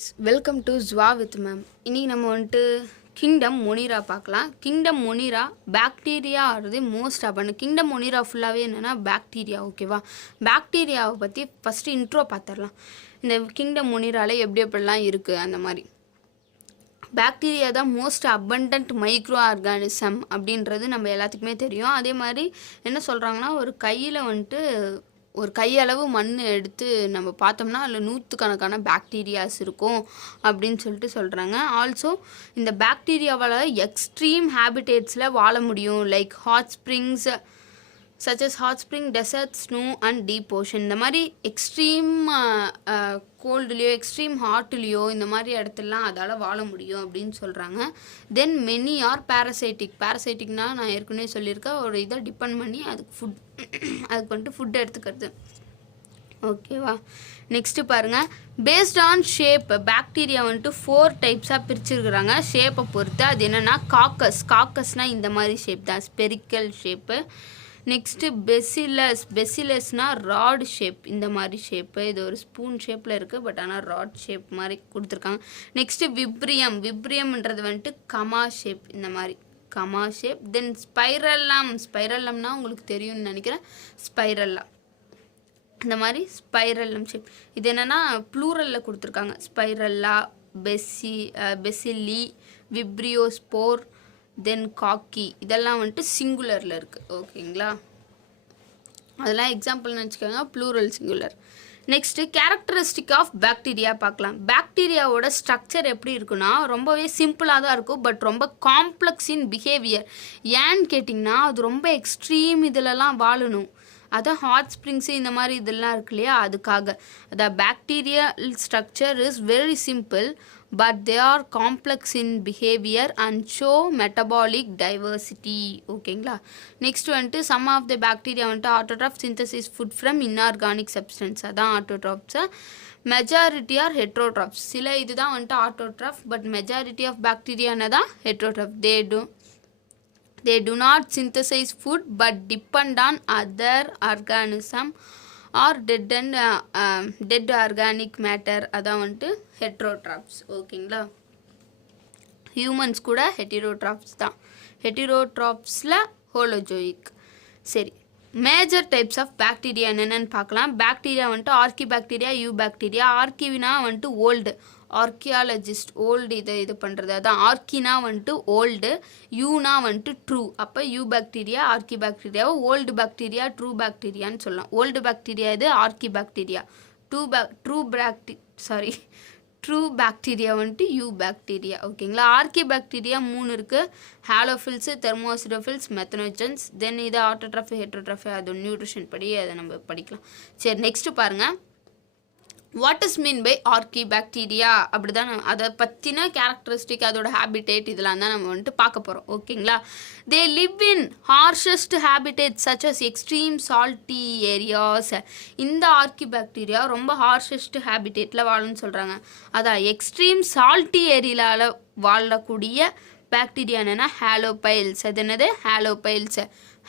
Welcome to ஜுவா with ma'am. இன்றைக்கி நம்ம வந்துட்டு கிங்டம் மொனிரா பார்க்கலாம். கிங்டம் மொனிரா பாக்டீரியா ஆகிறது மோஸ்ட் அபண்ட். கிங்டம் மொனிரா ஃபுல்லாகவே என்னென்னா பாக்டீரியா. ஓகேவா, பாக்டீரியாவை பற்றி ஃபஸ்ட்டு இன்ட்ரோ பார்த்துடலாம். இந்த கிங்டம் மொனிராவில் எப்படிலாம் இருக்குது அந்த மாதிரி. பாக்டீரியா தான் மோஸ்ட் அபண்டன்ட் மைக்ரோ ஆர்கானிசம் அப்படின்றது நம்ம எல்லாத்துக்குமே தெரியும். அதே மாதிரி என்ன சொல்கிறாங்கன்னா, ஒரு கையில் வந்துட்டு ஒரு கையளவு மண் எடுத்து நம்ம பார்த்தோம்னா அதில் நூற்றுக்கணக்கான பாக்டீரியாஸ் இருக்கும் அப்படின்னு சொல்கிறாங்க. ஆல்சோ இந்த பாக்டீரியாவால் எக்ஸ்ட்ரீம் ஹேபிடேட்ஸில் வாழ முடியும். Like hot springs such as hot spring, desert, snow and deep ocean. இந்த மாதிரி எக்ஸ்ட்ரீம் கோல்டுலேயோ எக்ஸ்ட்ரீம் ஹாட்லேயோ இந்த மாதிரி இடத்துலலாம் அதால் வாழ முடியும் அப்படின்னு சொல்கிறாங்க. தென் மெனி ஆர் பேரசைட்டிக்னால் நான் ஏற்கனவே சொல்லியிருக்கேன், ஒரு இதை டிபெண்ட் பண்ணி அதுக்கு வந்துட்டு ஃபுட் எடுத்துக்கிறது. ஓகேவா, நெக்ஸ்ட்டு பாருங்கள். பேஸ்ட் ஆன் ஷேப் பாக்டீரியா வந்துட்டு 4 டைப்ஸாக பிரிச்சுருக்குறாங்க ஷேப்பை பொறுத்து. அது என்னென்னா காக்கஸ்னால் இந்த மாதிரி ஷேப் தான், ஸ்பெரிக்கல் ஷேப்பு. நெக்ஸ்ட்டு பெசிலஸ்னால் ராட் ஷேப், இந்த மாதிரி ஷேப்பு. இது ஒரு ஸ்பூன் ஷேப்பில் இருக்குது, பட் ஆனால் ராட் ஷேப் மாதிரி கொடுத்துருக்காங்க. நெக்ஸ்ட்டு விப்ரியம்ன்றது வந்துட்டு கமா ஷேப், இந்த மாதிரி கமா ஷேப். தென் ஸ்பைரல்லம்னா உங்களுக்கு தெரியும்னு நினைக்கிறேன். ஸ்பைரல்லா இந்த மாதிரி ஸ்பைரல்லம் ஷேப். இது என்னென்னா ப்ளூரலில் கொடுத்துருக்காங்க. ஸ்பைரல்லா, பெசில்லி, விப்ரியோஸ்போர், தென் காக்கி, இதெல்லாம் வந்துட்டு சிங்குலரில் இருக்குது. ஓகேங்களா, அதெல்லாம் எக்ஸாம்பிள்னு வச்சுக்கோங்க, plural singular. Next characteristic of bacteria பார்க்கலாம். பாக்டீரியாவோட ஸ்ட்ரக்சர் எப்படி இருக்குன்னா ரொம்பவே சிம்பிளாக தான் இருக்கும், பட் ரொம்ப காம்ப்ளெக்ஸ் இன் பிஹேவியர். ஏன்னு கேட்டிங்கன்னா அது ரொம்ப எக்ஸ்ட்ரீம் இதிலலாம் வாழணும். அதான் ஹாட் ஸ்ப்ரிங்ஸு இந்த மாதிரி இதெல்லாம் இருக்கு இல்லையா, அதுக்காக. அதான் bacterial structure is very simple, but they are complex in behavior and show metabolic diversity. ஓகேங்களா, நெக்ஸ்ட் வந்துட்டு சம் ஆஃப் த பாக்டீரியா வந்துட்டு autotroph synthesis food from inorganic substance, அதான் ஆட்டோட்ராஃப்ஸு. Majority are heterotrophs. சில இதுதான் வந்துட்டு ஆட்டோட்ராஃப், பட் மெஜாரிட்டி ஆஃப் பாக்டீரியானா தான் heterotroph. they do not synthesize food but depend on other organism or dead organic matter, அதான் வந்துட்டு heterotrophs. ஓகேங்களா, ஹியூமன்ஸ் கூட ஹெட்டிரோட்ராப்ஸ் தான். ஹெட்டிரோட்ராப்ஸில் ஹோலோஜோயிக். சரி, மேஜர் டைப்ஸ் ஆஃப் பாக்டீரியா என்னென்னு பார்க்கலாம். பாக்டீரியா வந்துட்டு ஆர்கி பாக்டீரியா, யூ பாக்டீரியா. ஆர்கினா வந்துட்டு ஓல்டு, ஆர்கியாலஜிஸ்ட் ஓல்டு இது பண்ணுறது, அதான் ஆர்கினா வந்துட்டு ஓல்டு, யூனா வந்துட்டு ட்ரூ. அப்போ யூ பாக்டீரியா ஆர்கி பாக்டீரியாவை ஓல்டு பாக்டீரியா ட்ரூ பாக்டீரியான்னு சொல்லலாம். ஓல்டு பாக்டீரியா இது ஆர்கி பாக்டீரியா, ட்ரூ பாக்டீரியா வந்துட்டு யூ பாக்டீரியா. ஓகேங்களா, ஆர்கி பாக்டீரியா 3 இருக்குது. ஹாலோஃபில்ஸு, தெர்மோசிடோஃபில்ஸ், மெத்தனோஜன்ஸ். தென் இது ஆட்டோட்ராஃபி, ஹெட்ரோட்ராஃபி, அது நியூட்ரிஷன் படி அதை நம்ம படிக்கலாம். சரி, நெக்ஸ்ட்டு பாருங்கள். What is mean by archaebacteria, அப்படி தான் அதை பற்றின கேரக்டரிஸ்டிக், அதோட ஹேபிடேட், இதெல்லாம் தான் நம்ம வந்துட்டு பார்க்க போகிறோம். ஓகேங்களா, they live in harshest habitat such as extreme salty areas. இந்த ஆர்கி பாக்டீரியா ரொம்ப ஹார்ஷஸ்ட் ஹேபிடேட்டில் வாழும்னு சொல்கிறாங்க. அதான் எக்ஸ்ட்ரீம் சால்ட்டி ஏரியாவில் வாழக்கூடிய பாக்டீரியா என்னென்னா ஹாலோபைல்ஸ். அது என்னது ஹாலோபைல்ஸ்.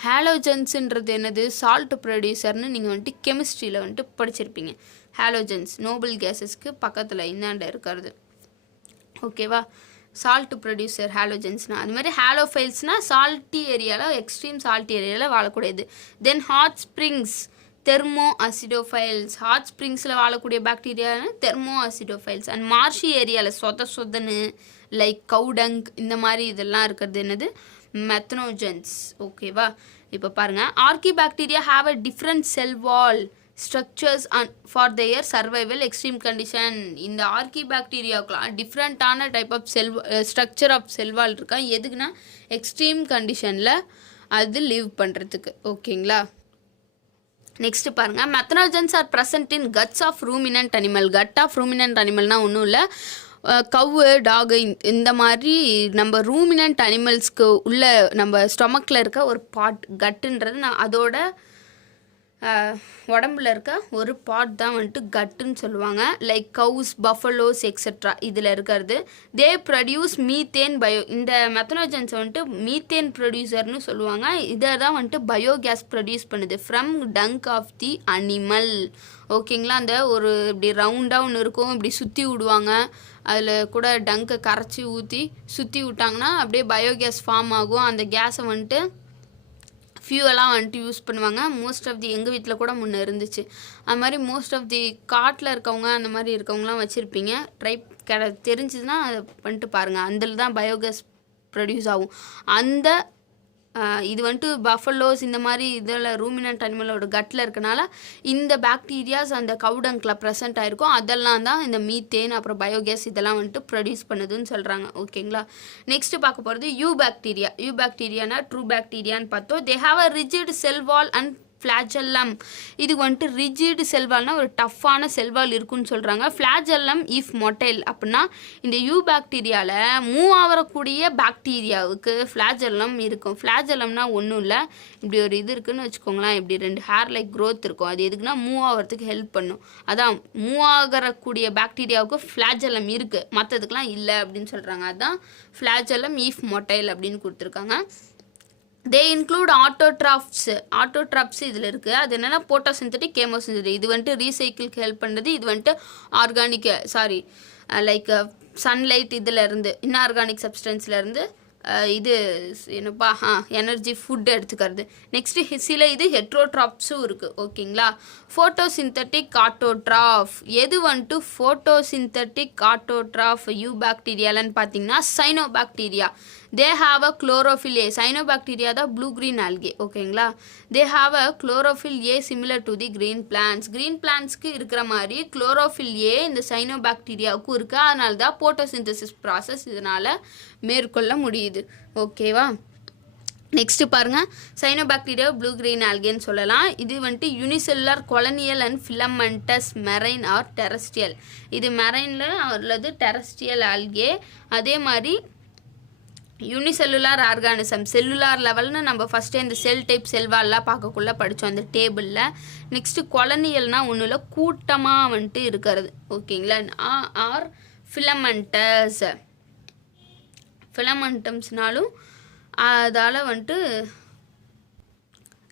ஹாலோஜன்ஸுன்றது என்னது சால்ட் ப்ரொடியூசர்னு நீங்கள் வந்துட்டு கெமிஸ்ட்ரியில் வந்துட்டு படிச்சிருப்பீங்க. ஹாலோஜன்ஸ் நோபல் கேஸஸ்க்கு பக்கத்தில் இந்தாண்ட இருக்கிறது. ஓகேவா, சால்ட் ப்ரொடியூசர் ஹாலோஜன்ஸ்னால். அது மாதிரி ஹாலோஃபைல்ஸ்னால் சால்ட்டி ஏரியாவில், எக்ஸ்ட்ரீம் சால்ட்டி ஏரியாவில் வாழக்கூடியது. தென் ஹாட் ஸ்ப்ரிங்ஸ், தெர்மோ அசிடோஃபைல்ஸ். ஹாட் ஸ்ப்ரிங்ஸில் வாழக்கூடிய பாக்டீரியான்னு தெர்மோ அசிடோஃபைல்ஸ். அண்ட் மார்ஷி ஏரியாவில் சொதன்னு லைக் கவுடங் இந்த மாதிரி இதெல்லாம் இருக்கிறது என்னது மெத்தனோஜன்ஸ். ஓகேவா, இப்போ பாருங்கள். Archaebacteria have a different cell wall structures and for their survival extreme condition. இந்த ஆர்கி பாக்டீரியாவுக்குலாம் டிஃப்ரெண்ட்டான type of structure of cell wall இருக்கா. எதுக்குன்னா எக்ஸ்ட்ரீம் கண்டிஷனில் அது லிவ் பண்ணுறதுக்கு. ஓகேங்களா, நெக்ஸ்ட்டு பாருங்கள். Methanogens are present in guts of ruminant animal. Gut of ruminant அனிமல்னால் ஒன்றும் இல்லை, கவ்வு, டாகு, இந்த மாதிரி நம்ம ரூமினன்ட் அனிமல்ஸ்க்கு உள்ள நம்ம ஸ்டொமக்கில் இருக்க ஒரு பார்ட் கட்டுன்றது. அதோட உடம்புல இருக்க ஒரு பார்ட் தான் வந்துட்டு கட்டுன்னு சொல்லுவாங்க. லைக் கவுஸ், பஃபலோஸ் எக்ஸெட்ரா இதில் இருக்கிறது. They produce methane bio. இந்த மெத்தனோஜன்ஸை வந்துட்டு மீத்தேன் ப்ரொடியூசர்னு சொல்லுவாங்க. இதை தான் வந்துட்டு பயோகேஸ் ப்ரொடியூஸ் பண்ணுது from dung of the animal. ஓகேங்களா? அந்த ஒரு இப்படி ரவுண்டாக ஒன்று இருக்கும், இப்படி சுற்றி விடுவாங்க. அதில் கூட டங்கை கரைச்சி ஊற்றி சுற்றி விட்டாங்கன்னா அப்படியே பயோகேஸ் ஃபார்ம் ஆகும். அந்த கேஸை வந்துட்டு ஃபியூவெல்லாம் வந்துட்டு யூஸ் பண்ணுவாங்க. மோஸ்ட் ஆஃப் தி எங்கள் வீட்டில் கூட முன்னே இருந்துச்சு. அது மாதிரி மோஸ்ட் ஆஃப் தி காட்டில் இருக்கவங்க அந்த மாதிரி இருக்கவங்களாம் வச்சுருப்பீங்க. தெரிஞ்சதுன்னா அதை பண்ணிட்டு பாருங்கள். அதில் தான் பயோகேஸ் ப்ரொடியூஸ் ஆகும். அந்த இது வந்துட்டு பஃபலோஸ் இந்த மாதிரி இதில் ரூமினன்ட் அனிமலோட கட்டில் இருக்கனால இந்த பாக்டீரியாஸ் அந்த கவுடங்கில் ப்ரெசென்ட் ஆகிருக்கும். அதெல்லாம் தான் இந்த மீத்தேன் அப்புறம் பயோகேஸ் இதெல்லாம் வந்துட்டு ப்ரொடியூஸ் பண்ணுதுன்னு சொல்கிறாங்க. ஓகேங்களா? நெக்ஸ்ட்டு பார்க்க போகிறது யூ பாக்டீரியா. யூ பாக்டீரியானா ட்ரூ பாக்டீரியான்னு பார்த்தோம். They have a rigid cell wall and flagellum. இது வந்துட்டு ரிஜிட் செல்வால்னா ஒரு டஃப்பான செல்வால் இருக்குன்னு சொல்கிறாங்க. ஃப்ளாஜெல்லம் இஃப் மொட்டைல் அப்படின்னா இந்த யூ பாக்டீரியாவில் மூவ் ஆகக்கூடிய பாக்டீரியாவுக்கு ஃப்ளாஜெல்லம் இருக்கும். ஃப்ளாஜெல்லம்னா ஒன்றும் இல்லை, இப்படி ஒரு இது இருக்குதுன்னு வச்சுக்கோங்களேன். இப்படி 2 ஹேர் லைக் க்ரோத் இருக்கும். அது எதுக்குன்னா மூவ் ஆகிறதுக்கு ஹெல்ப் பண்ணும். அதான் மூவ் ஆகக்கூடிய பாக்டீரியாவுக்கு ஃப்ளாஜெல்லம் இருக்குது, மற்றதுக்கெலாம் இல்லை அப்படின்னு சொல்கிறாங்க. அதுதான் ஃப்ளாஜெல்லம் இஃப் மொட்டைல் அப்படின்னு கொடுத்துருக்காங்க. தே இன்க்ளூட் ஆட்டோட்ராப்ஸ் இதில் இருக்குது. அது என்னென்னா போட்டோசிந்தட்டிக், கேமோசிந்தட்டிக். இது வந்துட்டு ரீசைக்கிளுக்கு ஹெல்ப் பண்ணுறது. இது வந்துட்டு ஆர்கானிக் லைக் சன்லைட் இதிலேருந்து இன்ஆர்கானிக் சப்ஸ்டன்ஸ்லேருந்து இது என்னப்பா எனர்ஜி ஃபுட் எடுத்துக்கிறது. நெக்ஸ்ட்டு சில இது ஹெட்ரோட்ராப்ஸும் இருக்குது. ஓகேங்களா? Photosynthetic autotroph. எது வந்துட்டு ஃபோட்டோசிந்தட்டிக் ஆட்டோட்ராஃப் யூ பாக்டீரியாலன்னு பார்த்தீங்கன்னா cyanobacteria. They have a chlorophyll A. Cyanobacteria தான் ப்ளூ க்ரீன் ஆல்கே. ஓகேங்களா? They have a chlorophyll A similar to the green plants. Green பிளான்ஸ்க்கு இருக்கிற மாதிரி குளோரோஃபில் ஏ இந்த சைனோபாக்டீரியாவுக்கும் இருக்குது. அதனால தான் போட்டோசிந்தசிஸ் ப்ராசஸ் இதனால் மேற்கொள்ள முடியுது. ஓகேவா? நெக்ஸ்ட்டு பாருங்கள், சைனோபாக்டீரியா ப்ளூ க்ரீன் ஆல்கேன்னு சொல்லலாம். இது வந்துட்டு unicellular colonial and filamentous marine R terrestrial. இது மெரைனில் அல்லது டெரஸ்ட்ரியல் ஆல்கே. அதே மாதிரி யூனிசெல்லுலார் ஆர்கானிசம். செல்லுலார் லெவல்னு நம்ம ஃபஸ்ட்டே இந்த செல் டைப் செல்வால்லாம் பார்க்கக்குள்ளே படித்தோம் அந்த டேபிளில். நெக்ஸ்ட்டு கொலனியல்னால் ஒன்றும் இல்லை, கூட்டமாக வந்துட்டு இருக்கிறது. ஓகேங்களா? R filamentous. ஃபிலமெண்டம்ஸ்னாலும் அதால் வந்துட்டு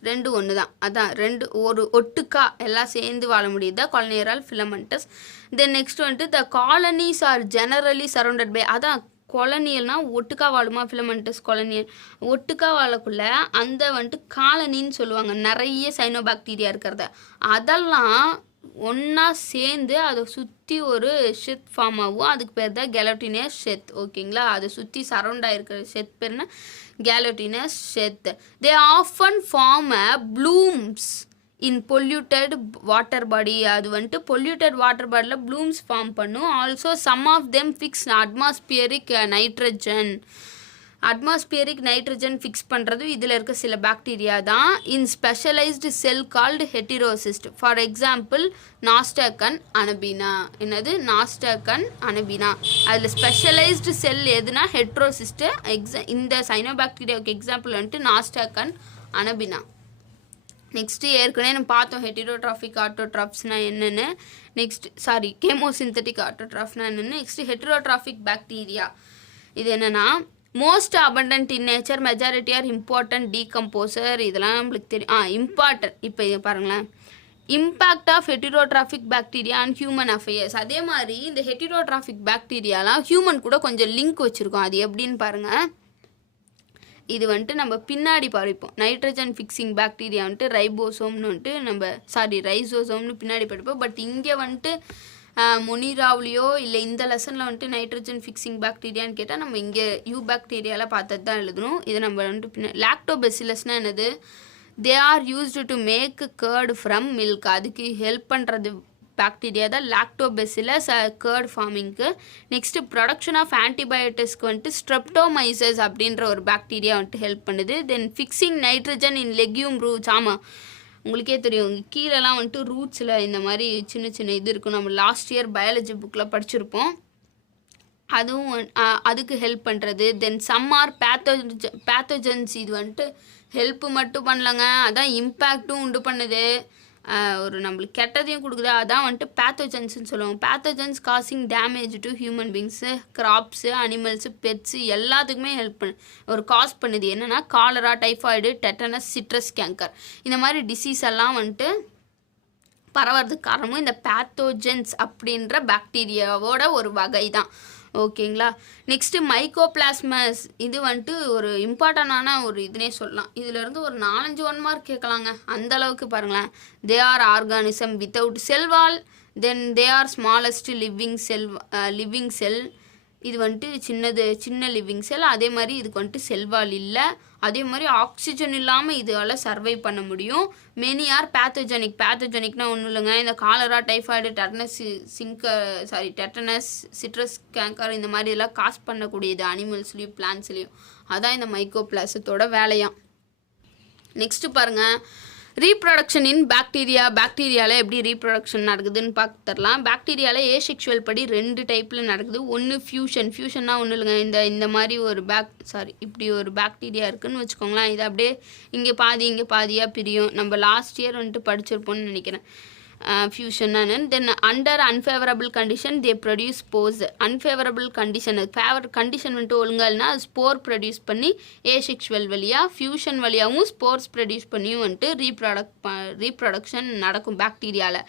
2 ஒன்று தான். அதான் 2 ஒரு ஒட்டுக்கா எல்லாம் சேர்ந்து வாழ முடியுது தான் கொலனியரால் ஃபிலமெண்டஸ். தென் நெக்ஸ்ட் வந்துட்டு the colonies are generally surrounded by. அதான் கொலனியல்னால் ஒட்டுக்கா வாழுமா? ஃபிலமெண்டஸ் கொலனியல் ஒட்டுக்கா வாழக்குள்ள அந்த வந்துட்டு காலனின்னு சொல்லுவாங்க. நிறைய சைனோபாக்டீரியா இருக்கிறத அதெல்லாம் ஒன்றா சேர்ந்து அதை சுற்றி ஒரு ஷெத் ஃபார்ம் ஆகும். அதுக்கு பேர் தான் கெலோட்டினஸ் ஷெத். ஓகேங்களா? அதை சுற்றி சரௌண்ட் ஆகிருக்கிற ஷெத் பேர்னா gelatinous sheath. They often form a blooms in polluted water body. அது வந்துட்டு பொல்யூட்டட் வாட்டர் பாடியில் ப்ளூம்ஸ் ஃபார்ம் பண்ணும். Also some of them fix atmospheric nitrogen. Atmospheric nitrogen fix பண்ணுறது இதில் இருக்க சில பாக்டீரியா தான். In specialised cell called heterocyst. For example நாஸ்டாக்கன் அனபினா. என்னது? நாஸ்டாக்கன் அனபினா. அதில் ஸ்பெஷலைஸ்டு செல் எதுனா ஹெட்ரோசிஸ்ட்டு. இந்த சைனோபாக்டீரியாவுக்கு எக்ஸாம்பிள் வந்துட்டு நாஸ்டாக்கன் அனபினா. நெக்ஸ்ட்டு ஏற்கனவே நம்ம பார்த்தோம் ஹெட்டிரோட்ராஃபிக் ஆட்டோட்ராப்ஸ்னால் என்னென்னு. கேமோசிந்தட்டிக் ஆட்டோட்ராஃப்னா என்னென்னு. நெக்ஸ்ட்டு ஹெட்டிரோட்ராஃபிக் பாக்டீரியா இது என்னென்னா most abundant in nature, majority are important decomposer. இதெல்லாம் நம்மளுக்கு தெரியும். இம்பார்ட்டன்ட். இப்போ இது பாருங்களேன், impact of heterotrophic bacteria and human affairs. அதே மாதிரி இந்த ஹெட்டிரோட்ராஃபிக் பாக்டீரியாலாம் ஹியூமன் கூட கொஞ்சம் லிங்க் வச்சுருக்கோம். அது எப்படின்னு பாருங்கள். இது வந்துட்டு நம்ம பின்னாடி படிப்போம். நைட்ரஜன் ஃபிக்ஸிங் பாக்டீரியா வந்துட்டு ரைபோசோம்னு வந்துட்டு ரைசோசோம்னு பின்னாடி படிப்போம். பட் இங்கே வந்துட்டு மொனிராவ்லையோ இல்லை இந்த லெசனில் வந்துட்டு நைட்ரஜன் ஃபிக்ஸிங் பாக்டீரியான்னு கேட்டால் நம்ம இங்கே யூ பாக்டீரியாவில் பார்த்தது தான் எழுதணும். இதை நம்ம வந்துட்டு லாக்டோபெசிலஸ்னால் என்னது? They are used to make curd from milk. அதுக்கு ஹெல்ப் பண்ணுறது பாக்டீரியா தான் லாக்டோபெசிலஸ் கர்ட் ஃபார்மிங்க்கு. நெக்ஸ்ட்டு ப்ரொடக்ஷன் ஆஃப் ஆன்டிபயோட்டிக்ஸ்க்கு வந்துட்டு ஸ்ட்ரெப்டோமைசஸ் அப்படின்ற ஒரு பாக்டீரியா வந்துட்டு ஹெல்ப் பண்ணுது. Then fixing nitrogen in legume roots. ஆமாம், உங்களுக்கே தெரியும் கீழெல்லாம் வந்துட்டு ரூட்ஸில் இந்த மாதிரி சின்ன சின்ன இது இருக்கும். நம்ம லாஸ்ட் இயர் பயாலஜி புக்கில் படிச்சிருப்போம். அதுவும் அதுக்கு ஹெல்ப் பண்ணுறது. Then some are pathogens. இது வந்துட்டு ஹெல்ப்பு மட்டும் பண்ணலங்க, அதான் இம்பேக்டும் உண்டு பண்ணுது. ஒரு நம்மளுக்கு கெட்டதையும் கொடுக்குது. அதான் வந்துட்டு பேத்தோஜன்ஸ்னு சொல்லுவாங்க. Pathogens causing damage to human beings, crops, animals, pets எல்லாத்துக்குமே ஹெல்ப் காஸ் பண்ணுது. என்னென்னா cholera, typhoid, tetanus, citrus canker இந்த மாதிரி டிசீஸ் எல்லாம் வந்துட்டு பரவறதுக்கு காரணமும் இந்த பேத்தோஜன்ஸ் அப்படின்ற பாக்டீரியாவோட ஒரு வகை தான். ஓகேங்களா. நெக்ஸ்ட்டு மைக்கோபிளாஸ்மஸ், இது வந்துட்டு ஒரு இம்பார்ட்டண்டான ஒரு இதுனே சொல்லலாம். இதிலேருந்து ஒரு 4-5 1 மார்க் கேட்கலாங்க, அந்தளவுக்கு பாருங்களேன். They are organism without sell wall, then they are smallest living செல். இது வந்துட்டு சின்ன லிவிங் செல். அதே மாதிரி இதுக்கு வந்துட்டு செல்வால் இல்லை. அதே மாதிரி ஆக்சிஜன் இல்லாமல் இதால் சர்வை பண்ண முடியும். மெனி ஆர் பேத்தோஜெனிக்னா ஒன்றும் இல்லைங்க, இந்த cholera, typhoid, tetanus, citrus canker இந்த மாதிரி எல்லாம் காஸ் பண்ணக்கூடியது அனிமல்ஸ்லேயும் பிளான்ஸ்லேயும். அதான் இந்த மைக்கோபிளாசத்தோட வேலையாம். நெக்ஸ்ட்டு பாருங்கள், ரீப்ரொடக்ஷன் இன் பாக்டீரியாவில் எப்படி ரீப்ரொடக்ஷன் நடக்குதுன்னு பார்த்துடலாம். பாக்டீரியாவில் ஏசெக்சுவல் படி 2 டைப்பில் நடக்குது. ஒன்று ஃபியூஷன்னா ஒன்றும் இல்லைங்க, இந்த மாதிரி ஒரு இப்படி ஒரு பாக்டீரியா இருக்குதுன்னு வச்சுக்கோங்களேன். இது அப்படியே இங்கே பாதியாக பிரியும். நம்ம லாஸ்ட் இயர் வந்துட்டு படிச்சிருப்போம்னு நினைக்கிறேன் fusion. Then under unfavourable condition they produce spores. Unfavourable condition வந்துட்டு ஒழுங்கால்னா ஸ்போர் ப்ரொடியூஸ் பண்ணி ஏசெக்சுவல் வழியாக, ஃபியூஷன் வழியாகவும் ஸ்போர்ஸ் ப்ரொடியூஸ் பண்ணியும் வந்துட்டு ரீப்ரொடக்ஷன் நடக்கும் பாக்டீரியாவில்.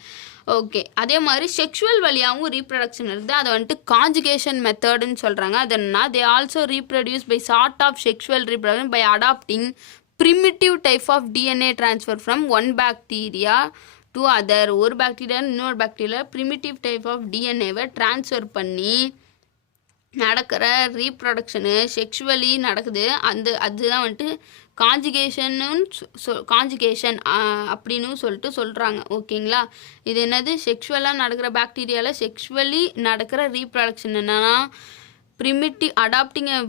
ஓகே, அதே மாதிரி செக்ஷுவல் வழியாகவும் ரீப்ரொடக்ஷன் இருக்குது. அதை வந்துட்டு காஞ்சுகேஷன் மெத்தடுன்னு சொல்கிறாங்க. அதனா they also reproduce by sort of sexual reproduction by adapting primitive type of DNA transfer from one bacteria to other. ஒரு பாக்டீரியா இன்னொரு பாக்டீரியா ப்ரிமிட்டிவ் டைப் ஆஃப் டிஎன்ஏவை ட்ரான்ஸ்ஃபர் பண்ணி நடக்கிற ரீப்ரொடக்ஷனு செக்ஷுவலி நடக்குது. அதுதான் வந்துட்டு காஞ்சுகேஷன் அப்படின்னு சொல்கிறாங்க. ஓகேங்களா. இது என்னது, செக்ஷுவலாக நடக்கிற பாக்டீரியாவில் செக்ஷுவலி நடக்கிற ரீப்ரொடக்ஷன் என்னன்னா adopting a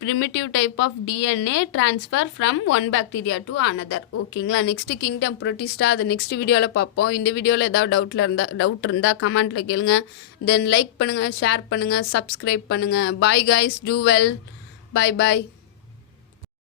primitive type of DNA transfer from one bacteria to another. ஓகேங்களா. நெக்ஸ்ட் கிங்டம் ப்ரோட்டிஸ்டா, அது நெக்ஸ்ட் வீடியோவில் பார்ப்போம். இந்த வீடியோவில் ஏதாவது டவுட் இருந்தால் கமெண்ட்டில் கேளுங்க. தென் லைக் பண்ணுங்கள், ஷேர் பண்ணுங்கள், சப்ஸ்கிரைப் பண்ணுங்கள். பாய் கைஸ், டூ வெல், பாய்.